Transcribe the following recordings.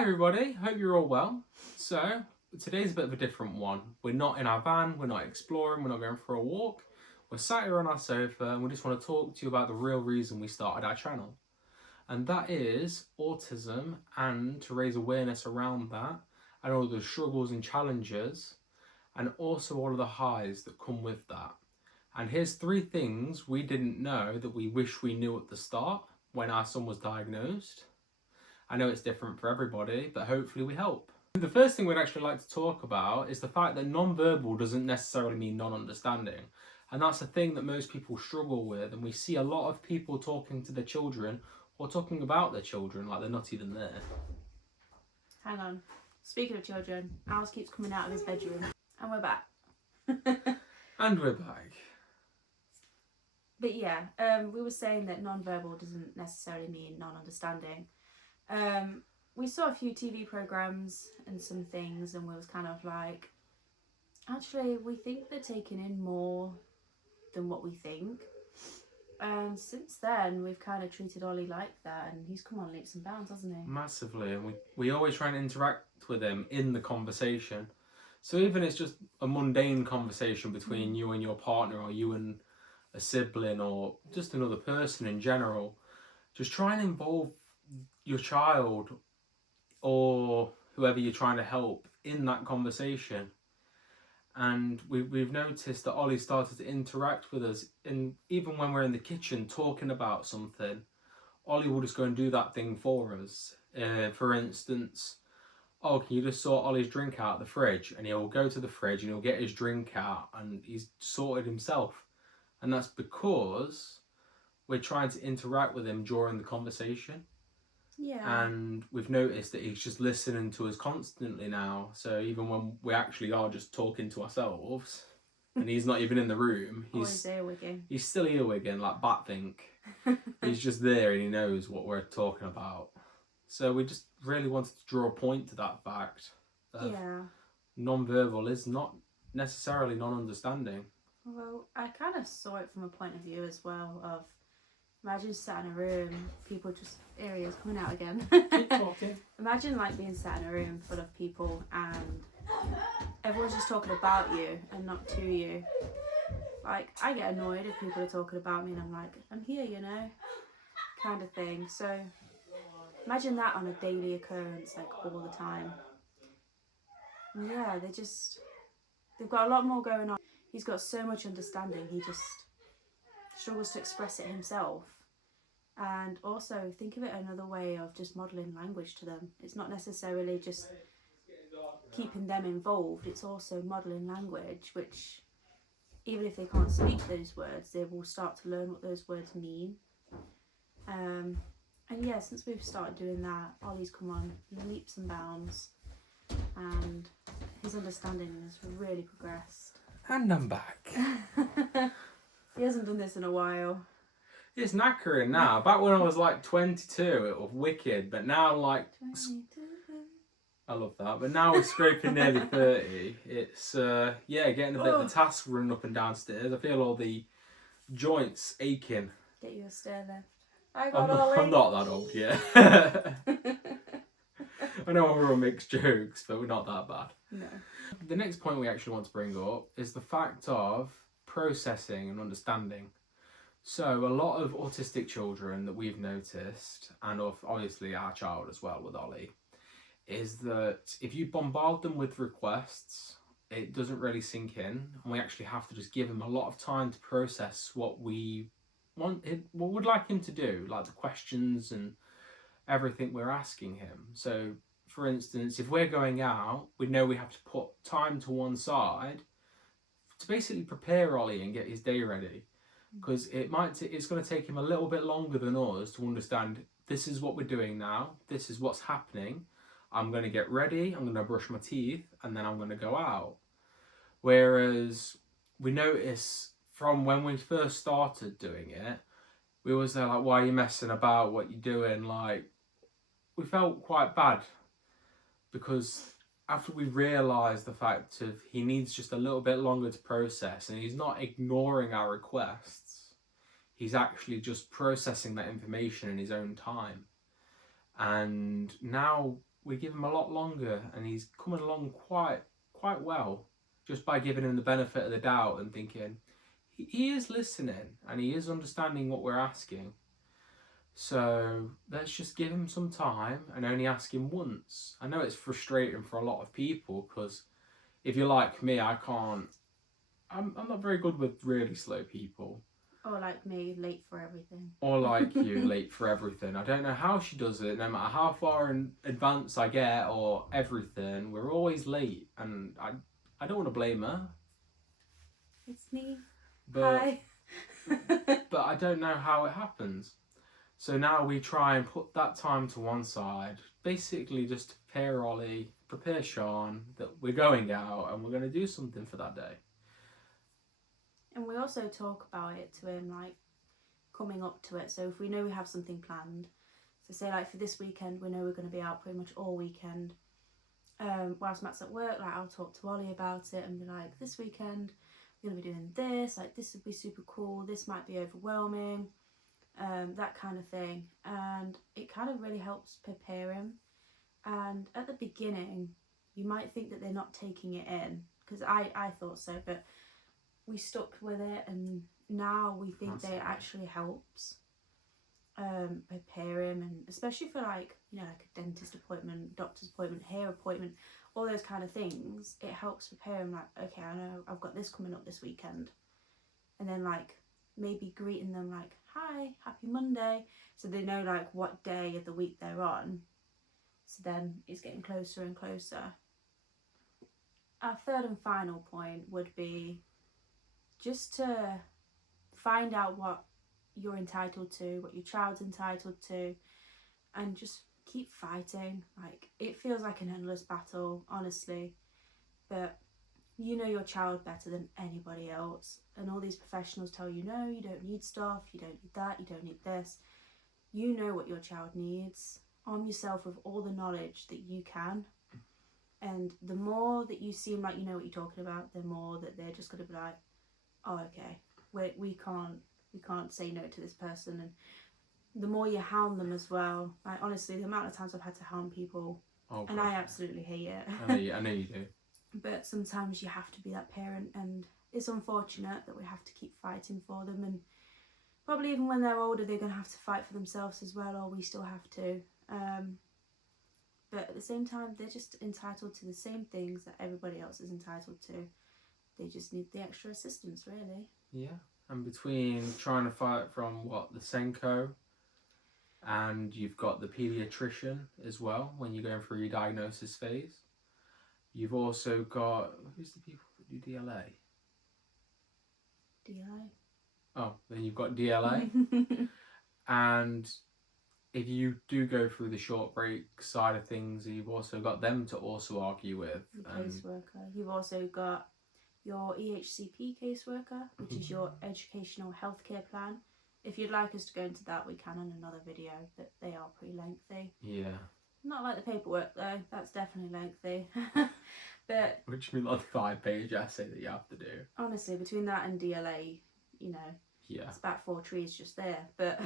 Hi everybody, hope you're all well. So, today's a bit of a different one. We're not in our van, we're not exploring, we're not going for a walk. We're sat here on our sofa and we just want to talk to you about the real reason we started our channel. And that is autism, and to raise awareness around that and all the struggles and challenges and also all of the highs that come with that. And here's 3 things we didn't know that we wish we knew at the start when our son was diagnosed. I know it's different for everybody, but hopefully we help. The first thing we'd actually like to talk about is the fact that non-verbal doesn't necessarily mean non-understanding. And that's a thing that most people struggle with, and we see a lot of people talking to their children or talking about their children like they're not even there. Hang on. Speaking of children, Alice keeps coming out of his bedroom. And we're back. And we're back. But yeah, we were saying that non-verbal doesn't necessarily mean non-understanding. We saw a few TV programmes and some things, and we was kind of like, actually, we think they're taking in more than what we think. And since then, we've kind of treated Ollie like that, and he's come on leaps and bounds, hasn't he? Massively, and we always try and interact with him in the conversation. So even it's just a mundane conversation between you and your partner, or you and a sibling, or just another person in general, just try and involve your child or whoever you're trying to help in that conversation. And we've noticed that Ollie started to interact with us, and even when we're in the kitchen talking about something, Ollie will just go and do that thing for us. For instance, oh, can you just sort Ollie's drink out of the fridge? And he'll go to the fridge and he'll get his drink out, and he's sorted himself. And that's because we're trying to interact with him during the conversation. Yeah. And we've noticed that he's just listening to us constantly now. So even when we actually are just talking to ourselves and he's not even in the room, he's still earwigging like Batthink. He's just there and he knows what we're talking about. So we just really wanted to draw a point to that fact. Non-verbal is not necessarily non-understanding. Well, I kind of saw it from a point of view as well of, imagine sat in a room, people just, here he is coming out again. Keep talking. Imagine like being sat in a room full of people and everyone's just talking about you and not to you. Like, I get annoyed if people are talking about me and I'm like, I'm here, you know, kind of thing. So imagine that on a daily occurrence, like all the time. And yeah, they've got a lot more going on. He's got so much understanding, he just struggles to express it himself. And also think of it another way of just modelling language to them. It's not necessarily just keeping them involved, it's also modelling language, which even if they can't speak those words, they will start to learn what those words mean. And yeah, since we've started doing that, Ollie's come on leaps and bounds, and his understanding has really progressed. And I'm back. He hasn't done this in a while. It's knackering now. Back when I was like 22, it was wicked. But now, like, 22. I love that. But now we're scraping nearly 30. It's, getting a bit of a task running up and downstairs. I feel all the joints aching. Get you a stair lift. I'm not that old yet. I know everyone makes jokes, but we're not that bad. No. The next point we actually want to bring up is the fact of processing and understanding. So a lot of autistic children that we've noticed, and obviously our child as well with Ollie, is that if you bombard them with requests, it doesn't really sink in, and we actually have to just give him a lot of time to process what we what we'd like him to do, like the questions and everything we're asking him. So for instance, if we're going out, we know we have to put time to one side to basically prepare Ollie and get his day ready, because it's going to take him a little bit longer than us to understand, this is what we're doing now, this is what's happening, I'm going to get ready, I'm going to brush my teeth, and then I'm going to go out. Whereas we notice from when we first started doing it, we was there like, why are you messing about, what you doing? Like, we felt quite bad, because after we realised the fact of he needs just a little bit longer to process, and he's not ignoring our requests, he's actually just processing that information in his own time. And now we give him a lot longer, and he's coming along quite well, just by giving him the benefit of the doubt and thinking he is listening and he is understanding what we're asking. So let's just give him some time and only ask him once. I know it's frustrating for a lot of people, because if you're like me, I'm not very good with really slow people. Or like me, late for everything. Or like you, late for everything. I don't know how she does it. No matter how far in advance I get or everything, we're always late, and I don't want to blame her. It's me. But Hi. but I don't know how it happens. So now we try and put that time to one side, basically just to prepare Ollie, prepare Sean that we're going out and we're going to do something for that day. And we also talk about it to him, like coming up to it. So if we know we have something planned, so say like for this weekend, we know we're going to be out pretty much all weekend. Whilst Matt's at work, like I'll talk to Ollie about it and be like, this weekend we're going to be doing this, like this would be super cool, this might be overwhelming, that kind of thing. And it kind of really helps prepare him. And at the beginning, you might think that they're not taking it in, because I thought so, but we stuck with it, and now we think that it actually helps prepare him, and especially for like, you know, like a dentist appointment, doctor's appointment, hair appointment, all those kind of things. It helps prepare him, like, okay, I know I've got this coming up this weekend, and then like maybe greeting them like, hi, happy Monday, so they know like what day of the week they're on. So then it's getting closer and closer. Our third and final point would be just to find out what you're entitled to, what your child's entitled to, and just keep fighting. Like, it feels like an endless battle, honestly, but you know your child better than anybody else, and all these professionals tell you, no, you don't need stuff, you don't need that, you don't need this. You know what your child needs. Arm yourself with all the knowledge that you can, and the more that you seem like you know what you're talking about, the more that they're just going to be like, oh, okay, we can't say no to this person. And the more you hound them as well, like honestly, the amount of times I've had to hound people, and I absolutely hate it. I know you do. But sometimes you have to be that parent, and it's unfortunate that we have to keep fighting for them, and probably even when they're older they're going to have to fight for themselves as well, or we still have to. But at the same time, they're just entitled to the same things that everybody else is entitled to. They just need the extra assistance, really. Yeah, and between trying to fight from the Senko, and you've got the paediatrician as well when you're going through your diagnosis phase. You've also got, who's the people that do DLA? DLA. Oh, then you've got DLA. And if you do go through the short break side of things, you've also got them to also argue with. The caseworker. You've also got your EHCP caseworker, which is your educational healthcare plan. If you'd like us to go into that, we can in another video, but they are pretty lengthy. Yeah. Not like the paperwork though, that's definitely lengthy. But which means like the 5-page essay that you have to do. Honestly, between that and DLA, you know, yeah, it's about 4 trees just there. But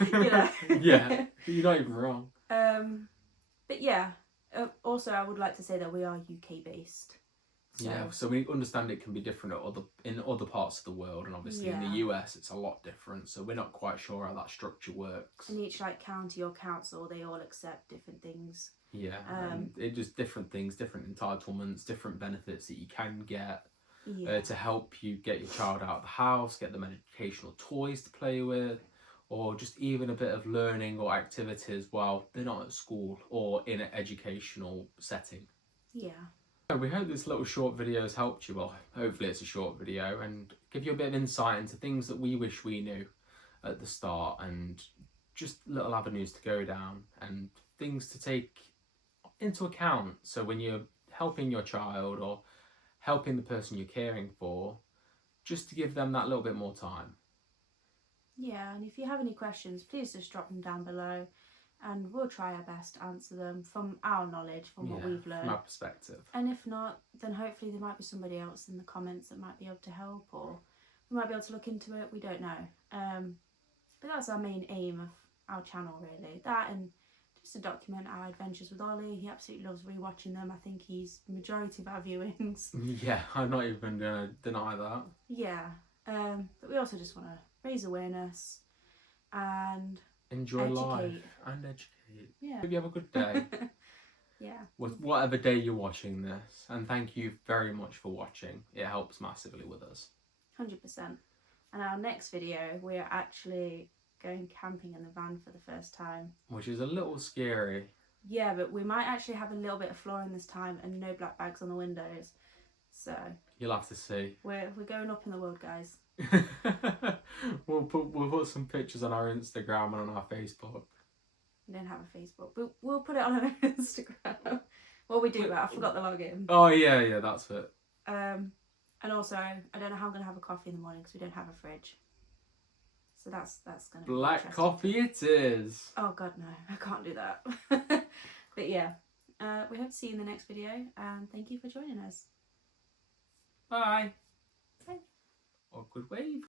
you know, yeah, you're not even wrong. But yeah, also I would like to say that we are UK based. So. Yeah, so we understand it can be different in other parts of the world, and obviously in the US it's a lot different. So we're not quite sure how that structure works. In each like county or council, they all accept different things. Yeah, it just different things, different entitlements, different benefits that you can get to help you get your child out of the house, get them educational toys to play with, or just even a bit of learning or activities while they're not at school or in an educational setting. Yeah. We hope this little short video has helped you. Well, hopefully it's a short video, and give you a bit of insight into things that we wish we knew at the start, and just little avenues to go down and things to take into account. So when you're helping your child or helping the person you're caring for, just to give them that little bit more time. Yeah, and if you have any questions, please just drop them down below, and we'll try our best to answer them from our knowledge, from what we've learned. From our perspective. And if not, then hopefully there might be somebody else in the comments that might be able to help, or we might be able to look into it, we don't know. But that's our main aim of our channel, really. That, and just to document our adventures with Ollie. He absolutely loves rewatching them. I think he's the majority of our viewings. Yeah, I'm not even gonna deny that. Yeah, but we also just want to raise awareness and Enjoy educate. life and educate. Yeah. Hope you have a good day. Yeah. With whatever day you're watching this, and thank you very much for watching. It helps massively with us. 100%. And our next video, we're actually going camping in the van for the first time. Which is a little scary. Yeah, but we might actually have a little bit of flooring this time and no black bags on the windows. So You'll have to see. we're going up in the world, guys. we'll put some pictures on our Instagram and on our Facebook. We don't have a Facebook, but we'll put it on our Instagram. Well, we do, but I forgot the login. Oh yeah, that's it. And also, I don't know how I'm gonna have a coffee in the morning because we don't have a fridge. So that's gonna be Black interesting. coffee it is. Oh god, no, I can't do that. But yeah, we hope to see you in the next video, and thank you for joining us. Bye. Bye. Awkward wave.